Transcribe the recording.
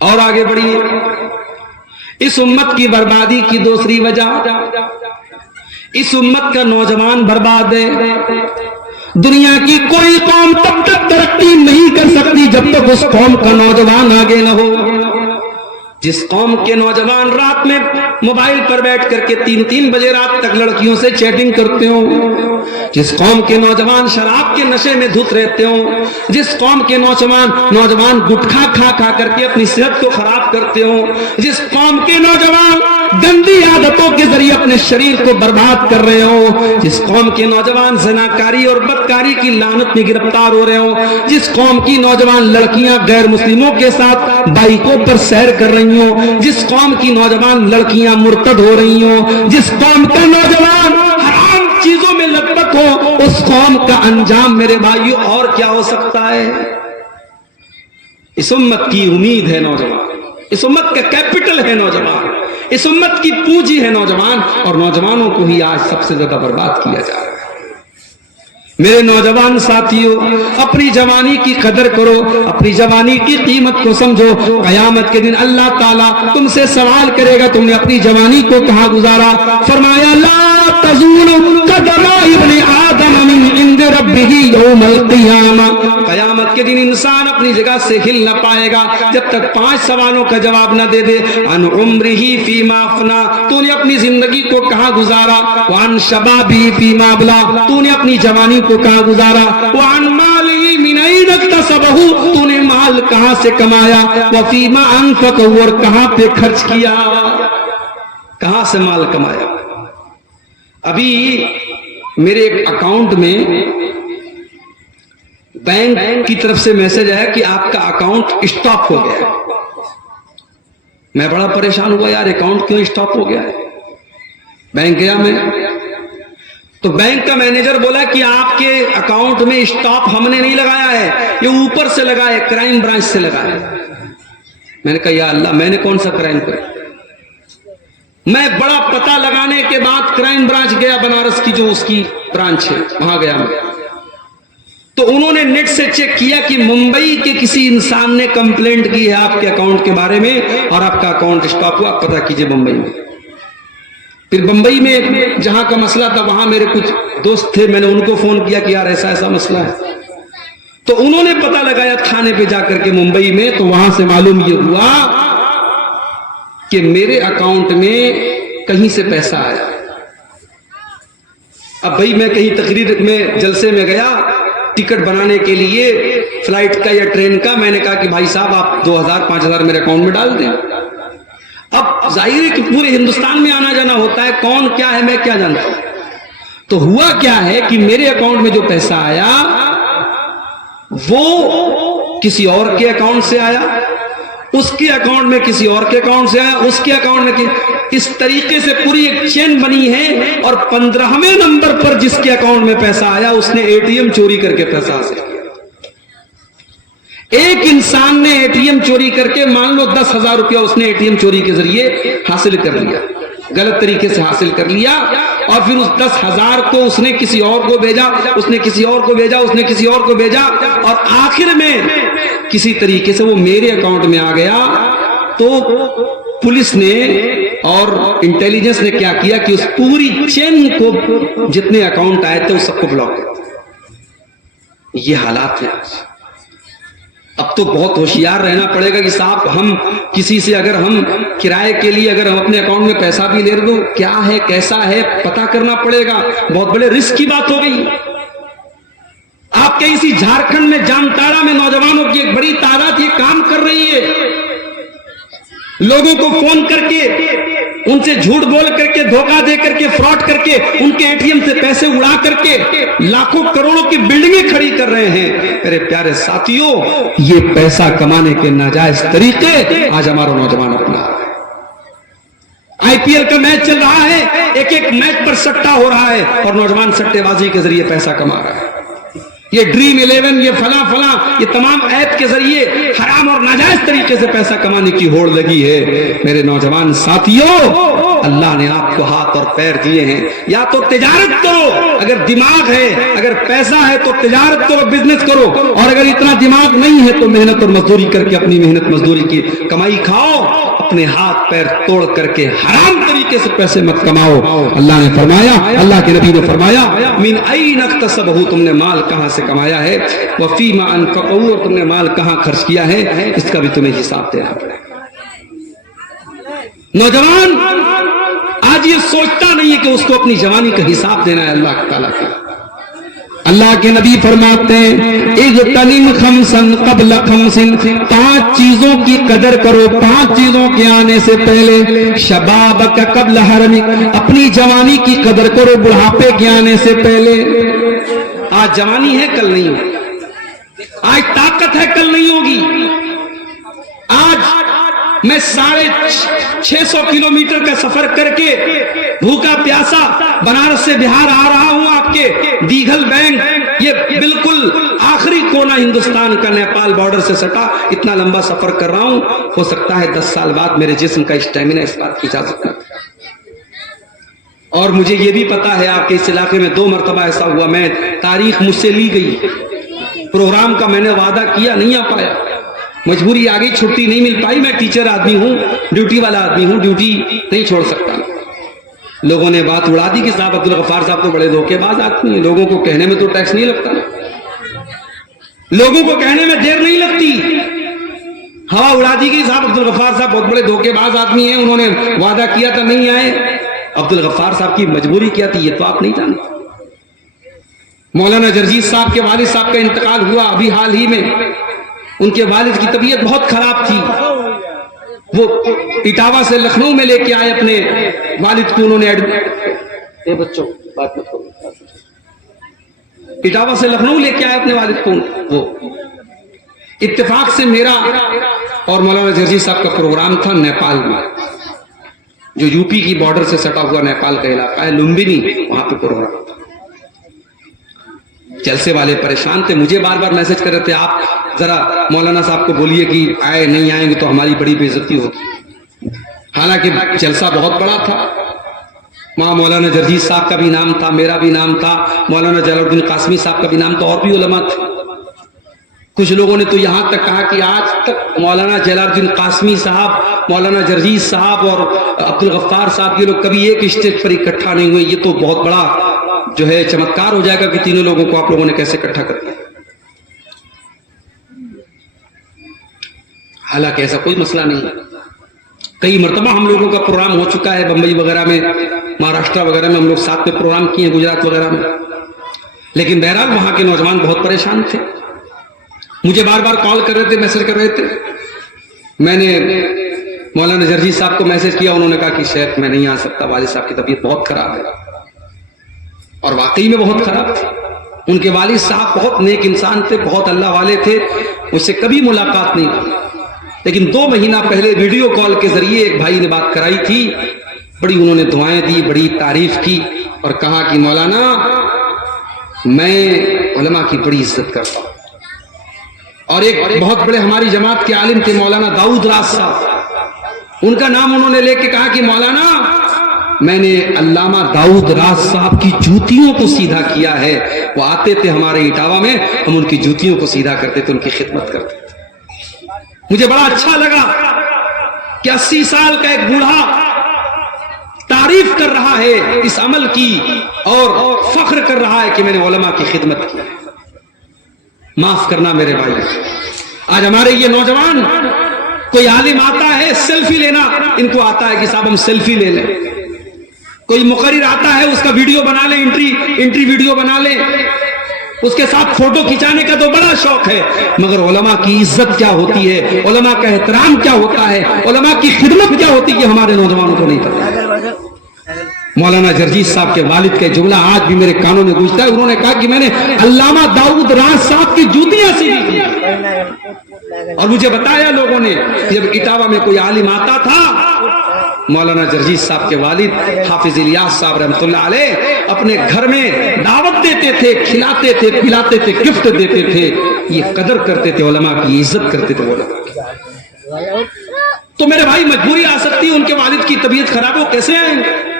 اور آگے بڑھیے. اس امت کی بربادی کی دوسری وجہ، اس امت کا نوجوان برباد ہے. دنیا کی کوئی قوم تب تک ترقی نہیں کر سکتی جب تک اس قوم کا نوجوان آگے نہ ہو. جس قوم کے نوجوان رات میں موبائل پر بیٹھ کر کے 3 بجے رات تک لڑکیوں سے چیٹنگ کرتے ہوں، جس قوم کے نوجوان شراب کے نشے میں دھت رہتے ہوں، جس قوم کے نوجوان گٹکھا کھا کر کے اپنی صحت کو خراب کرتے ہوں، جس قوم کے نوجوان گندی عادتوں کے ذریعے اپنے شریر کو برباد کر رہے ہوں، جس قوم کے نوجوان زناکاری اور بدکاری کی لعنت میں گرفتار ہو رہے ہوں، جس قوم کی نوجوان لڑکیاں غیر مسلموں کے ساتھ بائکوں پر سیر کر رہی ہوں، جس قوم کی نوجوان لڑکیاں مرتد ہو رہی ہوں، جس قوم کا نوجوان حرام چیزوں میں لت پت ہو، اس قوم کا انجام میرے بھائیوں اور کیا ہو سکتا ہے؟ اس امت کی امید ہے نوجوان، اس امت کا کیپٹل ہے نوجوان، اس امت کی پونجی ہے نوجوان، اور نوجوانوں کو ہی آج سب سے زیادہ برباد کیا جا رہا ہے. میرے نوجوان ساتھیوں، اپنی جوانی کی قدر کرو، اپنی جوانی کی قیمت کو سمجھو. قیامت کے دن اللہ تعالیٰ تم سے سوال کرے گا تم نے اپنی جوانی کو کہاں گزارا. فرمایا لا تزول قدم ابن آدم من عند ربہ یوم القیامہ. قیامت کے دن انسان اپنی جگہ سے ہل نہ پائے گا جب تک 5 سوالوں کا جواب نہ دے دے. عن عمرہ فیما افنا، تو نے اپنی زندگی کو کہاں گزارا. وعن شبابہ فیما ابلا، تو نے اپنی جوانی کو کہاں گزارا. وعن مالہ من این اکتسبہ، تو نے مال کہاں سے کمایا. وفیما انفقہ، اور کہاں پہ خرچ کیا، کہاں سے مال کمایا. ابھی میرے ایک اکاؤنٹ میں بینک کی طرف سے میسج آیا کہ آپ کا اکاؤنٹ اسٹاپ ہو گیا ہے. میں بڑا پریشان ہوا، یار اکاؤنٹ کیوں اسٹاپ ہو گیا ہے. بینک گیا میں تو بینک کا مینیجر بولا کہ آپ کے اکاؤنٹ میں اسٹاپ ہم نے نہیں لگایا ہے، یہ اوپر سے لگا ہے، کرائم برانچ سے لگا ہے. میں نے کہا یا اللہ، میں نے کون سا کرائم کیا. میں بڑا پتہ لگانے کے بعد کرائم برانچ گیا، بنارس کی جو اس کی برانچ ہے وہاں گیا میں. تو انہوں نے نیٹ سے چیک کیا کہ ممبئی کے کسی انسان نے کمپلینٹ کی ہے آپ کے اکاؤنٹ کے بارے میں اور آپ کا اکاؤنٹ اسٹاپ ہوا. آپ پتہ کیجئے ممبئی میں. پھر بمبئی میں جہاں کا مسئلہ تھا وہاں میرے کچھ دوست تھے، میں نے ان کو فون کیا کہ یار ایسا ایسا مسئلہ ہے. تو انہوں نے پتہ لگایا تھانے پہ جا کر کے ممبئی میں. تو وہاں سے معلوم یہ ہوا کہ میرے اکاؤنٹ میں کہیں سے پیسہ آیا. اب بھائی میں کہیں تقریر میں جلسے میں گیا ٹکٹ بنانے کے لیے فلائٹ کا یا ٹرین کا. میں نے کہا کہ بھائی صاحب آپ 2000-5000 میرے اکاؤنٹ میں ڈال دیں. اب ظاہر ہے کہ پورے ہندوستان میں آنا جانا ہوتا ہے، کون کیا ہے میں کیا جانتا ہوں. تو ہوا کیا ہے کہ میرے اکاؤنٹ میں جو پیسہ آیا وہ کسی اور کے اکاؤنٹ سے آیا، اس کے اکاؤنٹ میں کسی اور کے اکاؤنٹ سے آیا، اس کے اکاؤنٹ میں اس طریقے سے پوری ایک چین بنی ہے. اور 15ویں نمبر پر جس کے اکاؤنٹ میں پیسہ آیا اس نے اے ٹی ایم چوری کر کے پیسہ حاصل کیا. ایک انسان نے اے ٹی ایم چوری کر کے مان لو 10,000 روپیہ اس نے اے ٹی ایم چوری کے ذریعے حاصل کر لیا، غلط طریقے سے حاصل کر لیا. اور پھر اس 10,000 کو اس نے کسی اور کو بھیجا، اس نے کسی اور کو بھیجا، اس نے کسی اور کو بھیجا، اور آخر میں کسی طریقے سے وہ میرے اکاؤنٹ میں آ گیا. تو پولیس نے اور انٹیلیجنس نے کیا کیا کہ اس پوری چین کو جتنے اکاؤنٹ آئے تھے اس سب کو بلاک کیا. یہ حالات ہیں. اب تو بہت ہوشیار رہنا پڑے گا کہ صاحب ہم کسی سے اگر ہم کرائے کے لیے اگر ہم اپنے اکاؤنٹ میں پیسہ بھی لے رہے ہو کیا ہے کیسا ہے پتہ کرنا پڑے گا. بہت بڑے رسک کی بات ہو گئی. آپ کے اسی جھارکھنڈ میں جامتارا میں نوجوانوں کی ایک بڑی تعداد یہ کام کر رہی ہے. لوگوں کو فون کر کے ان سے جھوٹ بول کر کے دھوکہ دے کر کے فراڈ کر کے ان کے اے ٹی ایم سے پیسے اڑا کر کے لاکھوں کروڑوں کی بلڈنگیں کھڑی کر رہے ہیں. میرے پیارے ساتھیوں، یہ پیسہ کمانے کے ناجائز طریقے آج ہمارا نوجوان اپنا رہا ہے. آئی پی ایل کا میچ چل رہا ہے، ایک ایک میچ پر سٹا ہو رہا ہے اور نوجوان سٹے بازی کے ذریعے پیسہ کما رہا ہے. یہ ڈریم 11، یہ فلاں یہ تمام ایپ کے ذریعے حرام اور ناجائز طریقے سے پیسہ کمانے کی ہوڑ لگی ہے. میرے نوجوان ساتھیوں، اللہ نے آپ کو ہاتھ اور پیر دیے ہیں، یا تو تجارت کرو، اگر دماغ ہے، اگر پیسہ ہے تو تجارت کرو، بزنس کرو، اور اگر اتنا دماغ نہیں ہے تو محنت اور مزدوری کر کے اپنی محنت مزدوری کی کمائی کھاؤ، اپنے ہاتھ پیر توڑ کر کے حرام طریقے سے پیسے مت کماؤ۔ اللہ نے فرمایا، اللہ کے نبی نے فرمایا، من این اکتسبہ، تم نے مال کہاں سے کمایا ہے، وفیما انفقہ، اور تم نے مال کہاں خرچ کیا ہے، اس کا بھی تمہیں حساب دینا پڑے گا۔ نوجوان آج یہ سوچتا نہیں ہے کہ اس کو اپنی جوانی کا حساب دینا ہے اللہ تعالیٰ کے۔ اللہ کے نبی فرماتے ہیں اغتنم خمسن قبل خمسن، 5 چیزوں کی قدر کرو 5 چیزوں کے آنے سے پہلے، شبابک قبل حرمک، اپنی جوانی کی قدر کرو بڑھاپے کے آنے سے پہلے۔ آج جوانی ہے کل نہیں ہوگی، آج طاقت ہے کل نہیں ہوگی۔ آج میں 650 کلومیٹر کا سفر کر کے بھوکا پیاسا بنارس سے بہار آ رہا ہوں، آپ کے دیگھل بینک، یہ بالکل آخری کونا ہندوستان کا نیپال بارڈر سے سٹا، اتنا لمبا سفر کر رہا ہوں، ہو سکتا ہے 10 سال بعد میرے جسم کا اسٹیمنا اس بات کی اجازت نہ دے۔ اور مجھے یہ بھی پتا ہے آپ کے اس علاقے میں 2 مرتبہ ایسا ہوا، میں تاریخ مجھ سے لی گئی، پروگرام کا میں نے وعدہ کیا، نہیں آ پایا، مجبوری آ گئی، چھٹی نہیں مل پائی، میں ٹیچر آدمی ہوں، ڈیوٹی والا آدمی ہوں، ڈیوٹی نہیں چھوڑ سکتا۔ لوگوں نے بات اڑا دی کہ صاحب عبدالغفار صاحب تو بڑے دھوکے باز آدمی ہیں، لوگوں کو کہنے میں تو ٹیکس نہیں لگتا، لوگوں کو کہنے میں دیر نہیں لگتی، ہوا اڑا دی گئی صاحب عبدالغفار صاحب بہت بڑے دھوکے باز آدمی ہیں، انہوں نے وعدہ کیا تھا نہیں آئے۔ عبدالغفار صاحب کی مجبوری کیا تھی یہ تو آپ نہیں جانتے۔ مولانا جرجیت صاحب کے والد صاحب کا انتقال ہوا ابھی حال ہی میں، ان کے والد کی طبیعت بہت خراب تھی، وہ اٹاوا سے لکھنؤ میں لے کے آئے اپنے والد کو، انہوں نے بچوں بات مت کرو، اٹاوا سے لکھنؤ لے کے آئے اپنے والد کو، وہ اتفاق سے میرا اور مولانا جرجیت صاحب کا پروگرام تھا نیپال میں، جو یو پی کی بارڈر سے سٹا ہوا نیپال کا علاقہ ہے لمبنی، وہاں پہ پروگرام تھا۔ جلسے والے پریشان تھے، مجھے بار بار میسج کر رہے تھے آپ ذرا مولانا صاحب کو بولیے کہ آئے، نہیں آئیں گے تو ہماری بڑی بے عزتی ہوگی۔ حالانکہ جلسہ بہت بڑا تھا، وہاں مولانا جرجیت صاحب کا بھی نام تھا، میرا بھی نام تھا، مولانا جلال الدین قاسمی صاحب کا بھی نام تھا، اور بھی علماء تھے۔ کچھ لوگوں نے تو یہاں تک کہا کہ آج تک مولانا جلال الدین قاسمی صاحب، مولانا جرجیت صاحب اور عبدالغفار صاحب یہ لوگ کبھی ایک اسٹیج پر اکٹھا نہیں ہوئے، یہ تو بہت بڑا جو ہے چمتکار ہو جائے گا کہ تینوں لوگوں کو آپ لوگوں نے کیسے اکٹھا کر دیا۔ حالانکہ ایسا کوئی مسئلہ نہیں، کئی مرتبہ ہم لوگوں کا پروگرام ہو چکا ہے، بمبئی وغیرہ میں، مہاراشٹر وغیرہ میں ہم لوگ ساتھ میں پروگرام کیے ہیں، گجرات وغیرہ میں، لیکن بہرحال وہاں کے نوجوان بہت پریشان تھے، مجھے بار بار کال کر رہے تھے، میسج کر رہے تھے۔ میں نے مولانا جرجیت صاحب کو میسج کیا، انہوں نے کہا کہ شیخ میں نہیں آ سکتا، والد صاحب کی طبیعت بہت خراب ہے، اور واقعی میں بہت خراب تھی۔ ان کے والد صاحب بہت نیک انسان تھے، بہت اللہ والے تھے، مجھ سے کبھی ملاقات نہیں کی، لیکن 2 مہینہ پہلے ویڈیو کال کے ذریعے ایک بھائی نے بات کرائی تھی، بڑی انہوں نے دعائیں دی، بڑی تعریف کی، اور کہا کہ مولانا میں علماء کی بڑی عزت کرتا ہوں۔ اور ایک بہت بڑے ہماری جماعت کے عالم تھے مولانا داؤد راز صاحب، ان کا نام انہوں نے لے کے کہا کہ مولانا میں نے علامہ داؤد راز صاحب کی جوتیوں کو سیدھا کیا ہے، وہ آتے تھے ہمارے اٹاوا میں، ہم ان کی جوتیوں کو سیدھا کرتے تھے، ان کی خدمت کرتے تھے۔ مجھے بڑا اچھا لگا کہ 80 سال کا ایک بوڑھا تعریف کر رہا ہے اس عمل کی اور فخر کر رہا ہے کہ میں نے علماء کی خدمت کی۔ معاف کرنا میرے بھائی، آج ہمارے یہ نوجوان، کوئی عالم آتا ہے سیلفی لینا ان کو آتا ہے کہ صاحب ہم سیلفی لے لیں، کوئی مقرر آتا ہے اس کا ویڈیو بنا لیں، انٹری ویڈیو بنا لیں، اس کے ساتھ فوٹو کھینچانے کا تو بڑا شوق ہے، مگر علماء کی عزت کیا ہوتی ہے، علماء کا احترام کیا ہوتا ہے، علماء کی خدمت کیا ہوتی ہے، یہ ہمارے نوجوانوں کو نہیں پتا۔ مولانا جرجیت صاحب کے والد کا جملہ آج بھی میرے کانوں میں گونجتا ہے، انہوں نے کہا کہ میں نے علامہ داؤد راز صاحب کی جوتیاں سیدھی کی، اور مجھے بتایا لوگوں نے جب اٹاوا میں کوئی عالم آتا تھا، مولانا جرجیت صاحب کے والد حافظ الیاس صاحب رحمۃ اللہ علیہ اپنے گھر میں دعوت دیتے تھے، کھلاتے تھے، پلاتے تھے، گفٹ دیتے تھے، یہ قدر کرتے تھے، علماء کی عزت کرتے تھے، علماء کی۔ تو میرے بھائی مجبوری آ سکتی ہے, ان کے والد کی طبیعت خراب ہو, کیسے آئیں گے؟